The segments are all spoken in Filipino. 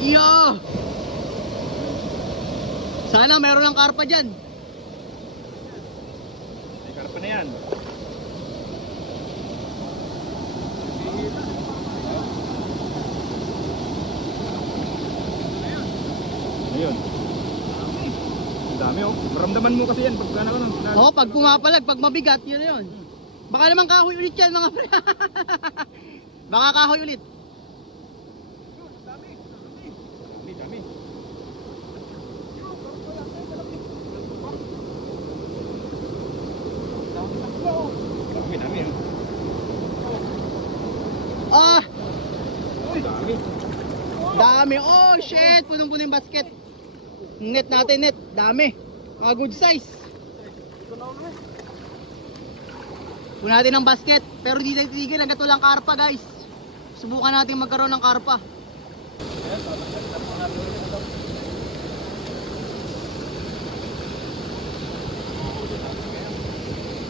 Yo! Sana meron ng karpa dyan. May karpa na yan. Ayun. Ang dami oh. Maramdaman mo kasi yan pag Oo, pag pumapalag, pag mabigat, yun na yun. Baka naman kahoy ulit yan mga pre. Baka kahoy ulit. Dami. Dami. Dami. Ah! Uy, dami. Dami. Oh shit! Punong-puno yung basket. Net natin, net. Dami. Mga good size. Puno natin ng basket. Pero di tayo titigil hanggat walang karpa guys. Subukan natin magkaroon ng karpa.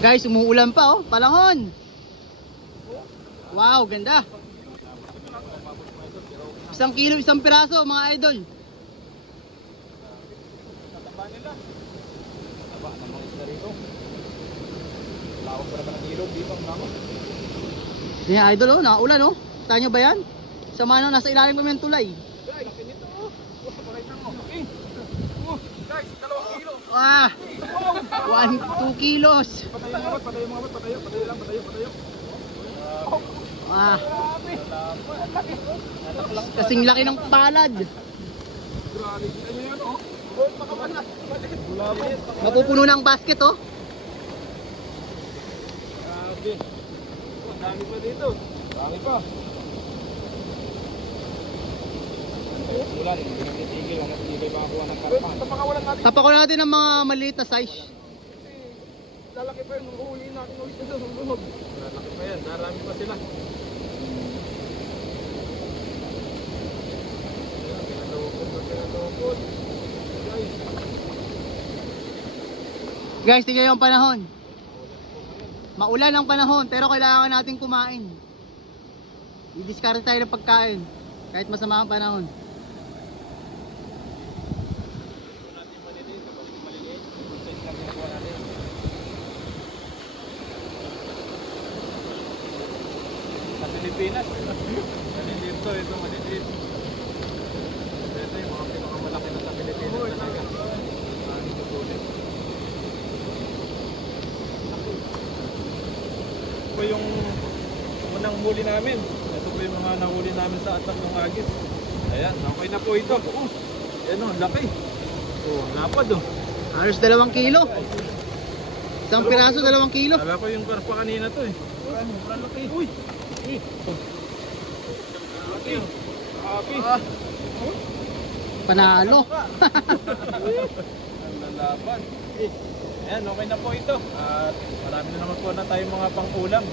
Guys, umuulan pa oh. Palahon. Wow, ganda. 1 kilo, 1 piraso mga idol. Tataba nila. Tataba ng mga isda rito. Lawak pa naman ang ilog dito ang damo. Yan idol oh, nakaulan oh. Kita nyo ba yan? Sa mano, nasa ilalim kami ng tulay. Guys, laki nito oh. Pakita mo. Guys, 2 kilo. Ah! 2 kilos. Patayo mga bat, patayo. Ah! Kasing laki ng palad. Grabe, ano yan oh. Makabanat. Mapupuno ng basket oh. Grabe. Oh, dami pa dito. Dami pa. Ulan, hindi na titigil. Hindi kayo makakuha ng karpan. Tapakawalan natin. Tapakulan natin ng mga maliit na size. Lalaki pa yun. Uuwi natin ulit sa susunod. Lalaki pa yan. Darami pa sila. Pinalukod. Guys. Guys, tingnan yung panahon. Maulan ang panahon pero kailangan natin kumain. I-discard tayo ng pagkain kahit masama ang panahon. Sa Pilipinas. Maliliit to. Ito maliliit. Ito yung mga pinakamalaki na sa Pilipinas talaga. Maraming tutulit. Ito po yung unang huli namin. Ito po yung mga nahuli namin sa atap ng agis. Ayan, okay na po ito. Ayan o, laki. Lapad o. Halos 2 kilo. 1 piraso, 2 kilo. Kala ko yung karpa kanina to eh. Sobrang laki. Uy! Laki. Laki. Panalo. Ang lalaban. Ayan, okay na po ito. At marami na naman po na tayong mga pang-ulam.